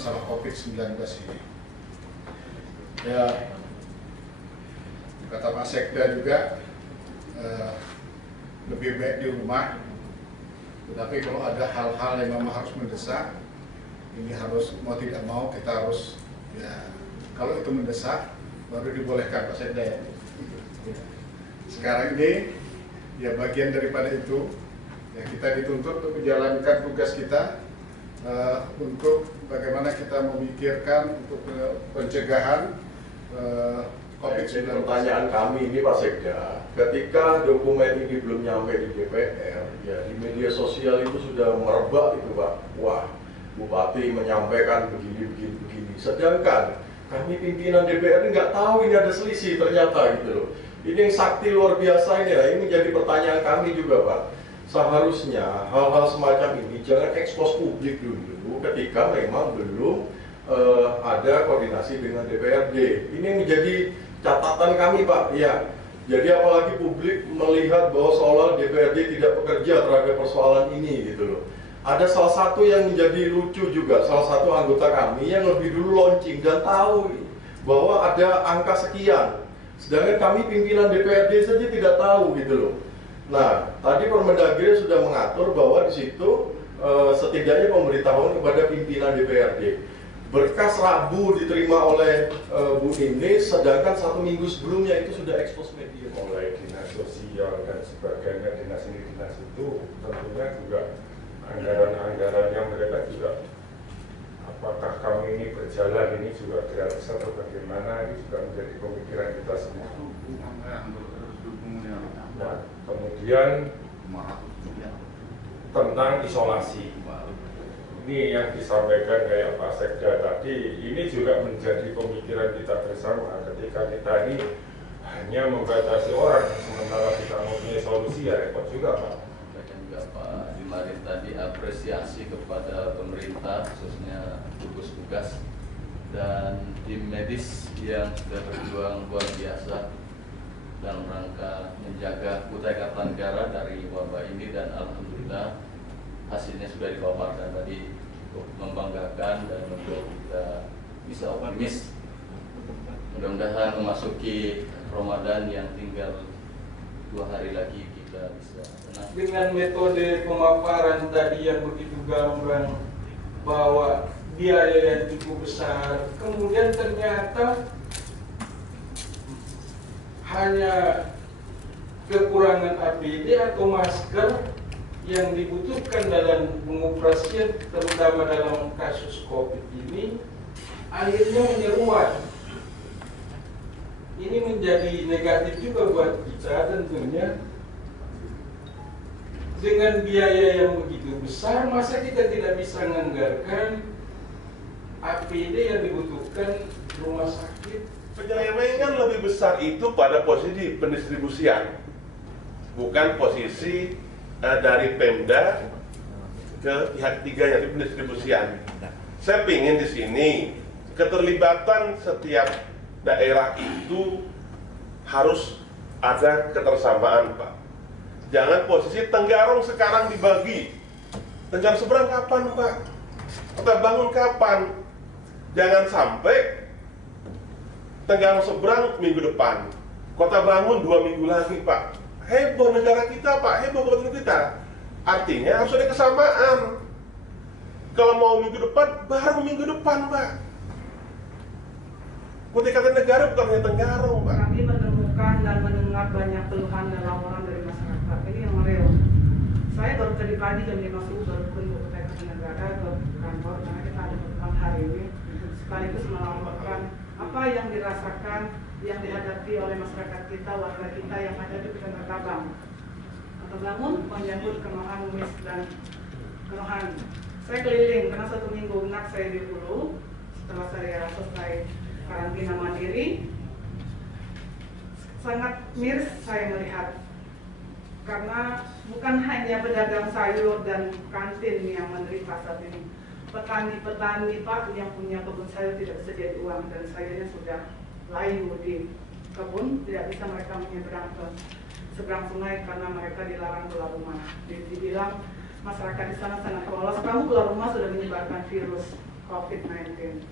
masalah COVID-19 ini. Ya, kata Pak Sekda juga lebih baik di rumah. Tetapi kalau ada hal-hal yang memang harus mendesak, ini harus mau tidak mau kita harus ya, kalau itu mendesak baru dibolehkan Pak Sekda ya. Sekarang ini ya bagian daripada itu ya, kita dituntut untuk menjalankan tugas kita untuk bagaimana kita memikirkan untuk pencegahan COVID-19. Pertanyaan kami ini Pak Sekda, ketika dokumen ini belum nyampe di DPR, ya di media sosial itu sudah merebak itu Pak. Wah, Bupati menyampaikan begini. Sedangkan kami pimpinan DPR ini nggak tahu ini ada selisih ternyata gitu loh. Ini yang sakti luar biasa ini ya. Ini menjadi pertanyaan kami juga Pak. Seharusnya hal-hal semacam ini jangan ekspos publik dulu ketika memang belum ada koordinasi dengan DPRD. Ini menjadi catatan kami Pak. Ya, jadi apalagi publik melihat bahwa seolah DPRD tidak bekerja terhadap persoalan ini gitu loh. Ada salah satu yang menjadi lucu juga, salah satu anggota kami yang lebih dulu launching dan tahu bahwa ada angka sekian, sedangkan kami pimpinan DPRD saja tidak tahu gitu loh. Nah, tadi Permendagri sudah mengatur bahwa di situ setidaknya pemberitahuan kepada pimpinan DPRD. Berkas Rabu diterima oleh Bu Nini, sedangkan 1 minggu sebelumnya itu sudah ekspos media. Mulai dinas sosial dan sebagainya, dinas ini dinas itu tentunya juga anggaran-anggaran yang mereka juga, apakah kami ini berjalan ini juga gratis atau bagaimana, ini juga menjadi pemikiran kita semua. Nah, kemudian tentang isolasi, ini yang disampaikan kayak Pak Sekda tadi, ini juga menjadi pemikiran kita bersama ketika kita ini hanya membatasi orang, sementara kita mempunyai solusi ya repot juga Pak. Dan juga Pak Dimarin tadi apresiasi kepada pemerintah khususnya gugus tugas dan tim medis yang sudah berjuang luar biasa dalam rangka menjaga Kutai Kartanegara dari wabah ini, dan alhamdulillah hasilnya sudah dipaparkan tadi, untuk membanggakan dan untuk kita bisa optimis. Mudah-mudahan memasuki Ramadan yang tinggal 2 hari lagi kita bisa tenang. Dengan metode pemaparan tadi yang begitu gamblang bahwa biaya yang cukup besar, kemudian ternyata hanya kekurangan APD atau masker yang dibutuhkan dalam pengoperasian, terutama dalam kasus COVID ini, akhirnya menyeruak. Ini menjadi negatif juga buat kita tentunya. Dengan biaya yang begitu besar, masa kita tidak bisa menganggarkan APD yang dibutuhkan rumah sakit? Penyelewengan lebih besar itu pada posisi pendistribusian, bukan posisi dari Pemda ke pihak ketiga yaitu pendistribusian. Saya ingin di sini keterlibatan setiap daerah itu harus ada ketersamaan Pak. Jangan posisi Tenggarong sekarang dibagi, Tenggarong seberang kapan Pak? Kota Bangun kapan? Jangan sampai Tenggarong seberang minggu depan, Kota Bangun 2 minggu lagi Pak. Heboh negara kita Pak, heboh negara kita. Artinya harus ada kesamaan. Kalau mau minggu depan, baru minggu depan Pak. Kutai Kartanegara bukan hanya Tenggarong Pak. Kami menemukan dan mendengar banyak keluhan dan laporan dari masyarakat. Ini yang real. Saya baru tadi pagi jam 5 subuh baru kunjung ke Kutai Kartanegara ke kantor karena kita ada pertemuan hari ini, sekaligus melaporkan apa yang dirasakan, yang dihadapi oleh masyarakat kita, warga kita yang ada di Kecamatan Tabang. Kota Bangun menyambut Kenohan Umis dan Kenohan. Saya keliling karena 1 minggu benar saya di Hulu. Setelah saya selesai karantina mandiri, sangat miris saya melihat, karena bukan hanya pedagang sayur dan kantin yang menderita saat ini. Petani-petani Pak yang punya kebun sayur tidak bisa jadi uang, dan sayurnya sudah layu di kebun, tidak bisa mereka menyeberang ke seberang sungai karena mereka dilarang keluar rumah. Dibilang masyarakat di sana sangat polos, tahu keluar rumah sudah menyebarkan virus COVID-19.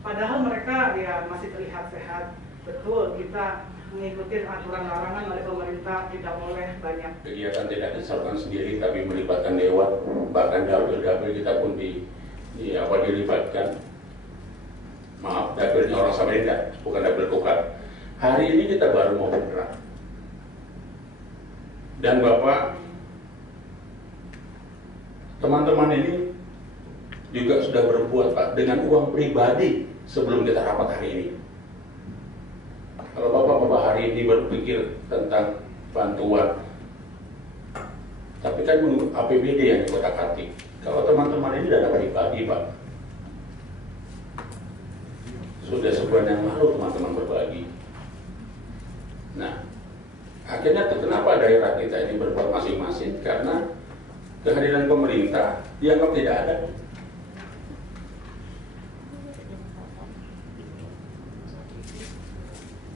Padahal mereka ya masih terlihat sehat. Betul, kita mengikuti aturan larangan oleh pemerintah, tidak boleh banyak. Kegiatan tidak disertakan sendiri, tapi melibatkan dewan, bahkan dapil-dapil kita pun dilibatkan. Maaf, dapilnya orang Samarinda, bukan dapil Kokar. Hari ini kita baru mau bergerak. Dan Bapak, teman-teman ini juga sudah berbuat Pak dengan uang pribadi sebelum kita rapat hari ini. Kalau Bapak-Bapak hari ini berpikir tentang bantuan, tapi kan APBD yang dikotak-atik. Kalau teman-teman ini dana pribadi Pak, sudah sebulan yang lalu teman-teman berbagi. Nah, akhirnya kenapa daerah kita ini berbuat masing-masing? Karena kehadiran pemerintah dianggap tidak ada.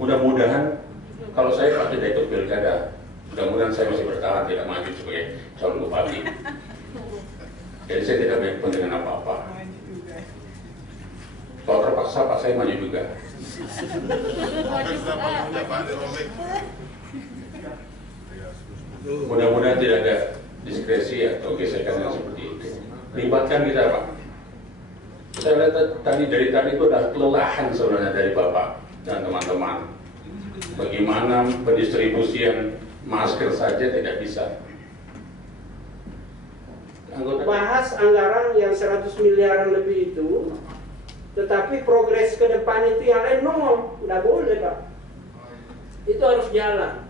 Mudah-mudahan kalau saya Pak tidak ikut pilkada, mudah-mudahan saya masih bertahan tidak maju sebagai calon bupati. Jadi saya tidak banyak kepentingan apa-apa. Kalau terpaksa Pak saya maju juga. Mudah-mudahan tidak ada diskresi atau gesekan yang seperti itu. Libatkan kita Pak. Saya lihat dari tadi itu ada kelelahan sebenarnya dari Bapak dan teman-teman. Bagaimana pendistribusian masker saja tidak bisa. Bahas anggaran yang 100 miliaran lebih itu, tetapi progres ke depan itu yang lain nol, nggak boleh Pak. Itu harus jalan.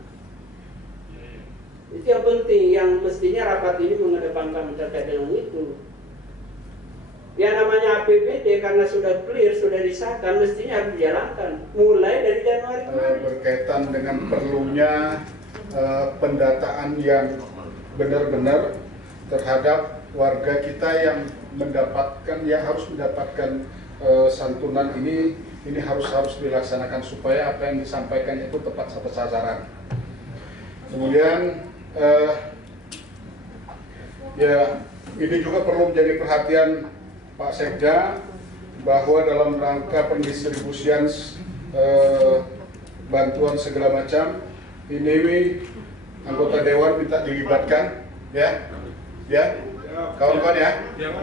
Itu yang penting, yang mestinya rapat ini mengedepankan terkait dengan itu. Ya namanya APBD karena sudah clear, sudah disahkan, mestinya harus dijalankan mulai dari Januari kemarin. Berkaitan dengan perlunya pendataan yang benar-benar terhadap warga kita yang mendapatkan, yang harus mendapatkan santunan ini harus dilaksanakan supaya apa yang disampaikan itu tepat sasaran. Kemudian ya ini juga perlu menjadi perhatian Pak Sekda bahwa dalam rangka pendistribusian bantuan segala macam ini anggota dewan minta dilibatkan ya kawan-kawan ya,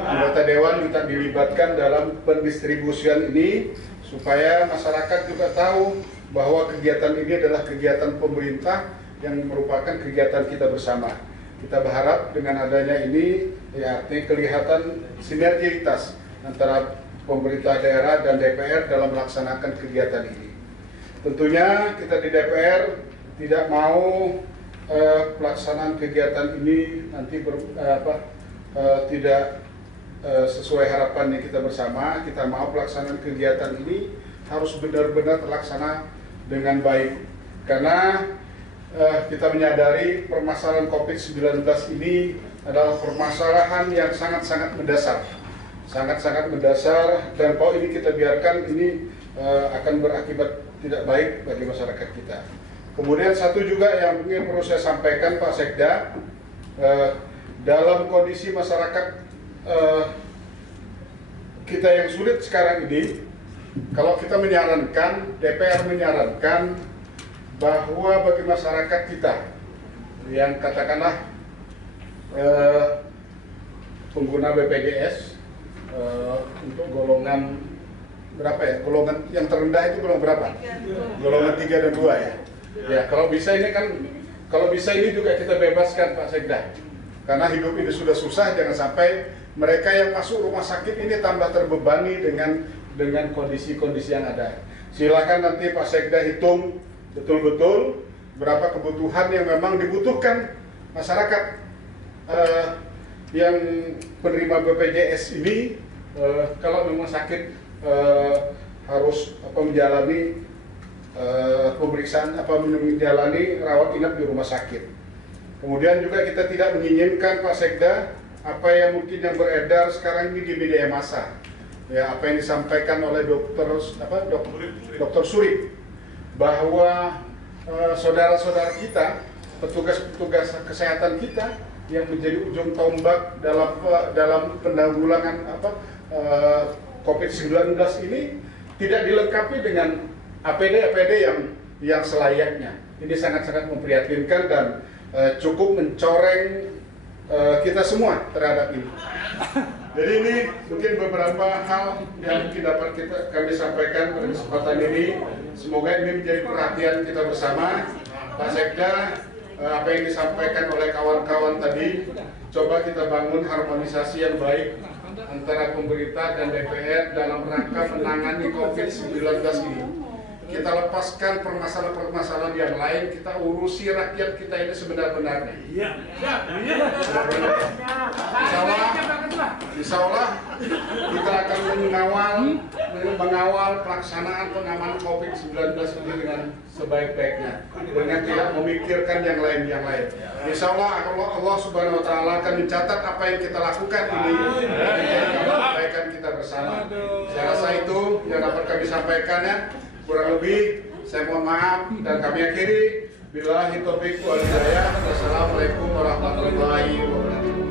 anggota dewan minta dilibatkan dalam pendistribusian ini supaya masyarakat juga tahu bahwa kegiatan ini adalah kegiatan pemerintah yang merupakan kegiatan kita bersama. Kita berharap dengan adanya ini ya artinya kelihatan sinergitas antara pemerintah daerah dan DPR dalam melaksanakan kegiatan ini. Tentunya kita di DPR tidak mau pelaksanaan kegiatan ini nanti tidak sesuai harapan yang kita bersama. Kita mau pelaksanaan kegiatan ini harus benar-benar terlaksana dengan baik, karena kita menyadari permasalahan COVID-19 ini adalah permasalahan yang sangat-sangat mendasar, dan kalau ini kita biarkan ini akan berakibat tidak baik bagi masyarakat kita. Kemudian satu juga yang mungkin perlu saya sampaikan Pak Sekda, dalam kondisi masyarakat kita yang sulit sekarang ini, kalau kita menyarankan, DPR menyarankan bahwa bagi masyarakat kita yang katakanlah pengguna BPJS untuk golongan berapa ya? Golongan yang terendah itu golongan berapa? Golongan 3 dan 2 ya. Ya, kalau bisa ini juga kita bebaskan Pak Sekda. Karena hidup ini sudah susah, jangan sampai mereka yang masuk rumah sakit ini tambah terbebani dengan kondisi-kondisi yang ada. Silakan nanti Pak Sekda hitung betul-betul berapa kebutuhan yang memang dibutuhkan masyarakat yang penerima BPJS ini kalau memang sakit harus menjalani pemeriksaan menjalani rawat inap di rumah sakit. Kemudian juga kita tidak menginginkan Pak Sekda apa yang mungkin yang beredar sekarang ini di media massa, ya apa yang disampaikan oleh Dr. Surip bahwa saudara-saudara kita, petugas-petugas kesehatan kita yang menjadi ujung tombak dalam penanggulangan COVID-19 ini tidak dilengkapi dengan APD yang selayaknya. Ini sangat-sangat memprihatinkan dan cukup mencoreng kita semua terhadap ini. Jadi ini mungkin beberapa hal yang mungkin dapat kami sampaikan pada kesempatan ini. Semoga ini menjadi perhatian kita bersama. Pak Sekda, apa yang disampaikan oleh kawan-kawan tadi, coba kita bangun harmonisasi yang baik antara pemerintah dan DPR dalam rangka menangani COVID-19 ini. Kita lepaskan permasalahan-permasalahan yang lain, kita urusi rakyat kita ini sebenar-benarnya. Insya Allah kita akan mengawal pelaksanaan pengaman COVID-19 ini dengan sebaik-baiknya, dengan tidak memikirkan yang lain. Insya Allah Allah Subhanahu Wa Taala akan mencatat apa yang kita lakukan ini menjadi kebaikan kita bersama. Saya rasa itu yang dapat kami sampaikan ya. Kurang lebih saya mohon maaf dan kami akhiri. Billahi taufiq wal hidayah. Wassalamualaikum warahmatullahi wabarakatuh.